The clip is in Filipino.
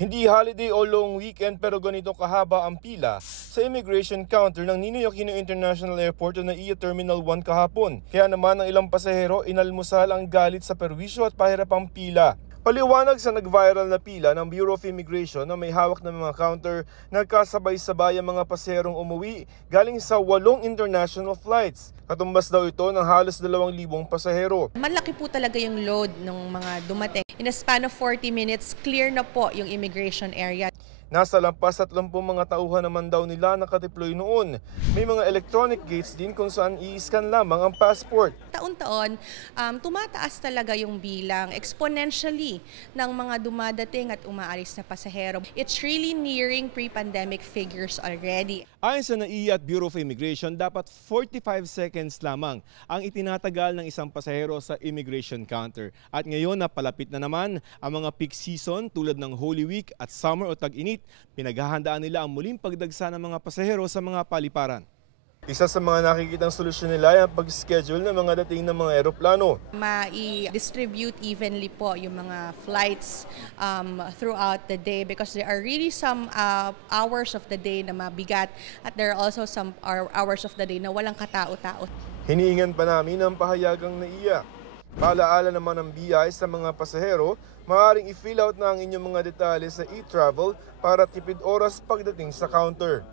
Hindi holiday o long weekend pero ganito kahaba ang pila sa immigration counter ng Ninoy Aquino International Airport o NAIA Terminal 1 kahapon. Kaya naman ang ilang pasahero inalmusal ang galit sa perwisyo at pahirapang pila. Paliwanag sa nag-viral na pila ng Bureau of Immigration na may hawak ng mga counter, nagkasabay-sabay ang mga pasaherong umuwi galing sa 8 international flights. Katumbas daw ito ng halos 2,000 pasahero. Malaki po talaga yung load ng mga dumating. In a span of 40 minutes, clear na po yung immigration area. Nasa lampas 30 mga tauhan naman daw nila nakadeploy noon. May mga electronic gates din kung saan i-scan lamang ang passport. Taon-taon, tumataas talaga yung bilang exponentially ng mga dumadating at umaalis na pasahero. It's really nearing pre-pandemic figures already. Ayon sa NAIA at Bureau of Immigration, dapat 45 seconds lamang ang itinatagal ng isang pasahero sa immigration counter. At ngayon napalapit na naman ang mga peak season tulad ng Holy Week at summer o tag-init. Pinaghahandaan nila ang muling pagdagsa ng mga pasahero sa mga paliparan. Isa sa mga nakikitang solusyon nila ay ang pag-schedule ng mga dating ng mga eroplano. Ma-distribute evenly po yung mga flights throughout the day because there are really some hours of the day na mabigat at there are also some hours of the day na walang katao-tao. Hinihingan pa namin ang pahayagang NAIA. Paalaala naman ng BI sa mga pasahero, maaaring i-fill out na ang inyong mga detalye sa e-travel para tipid oras pagdating sa counter.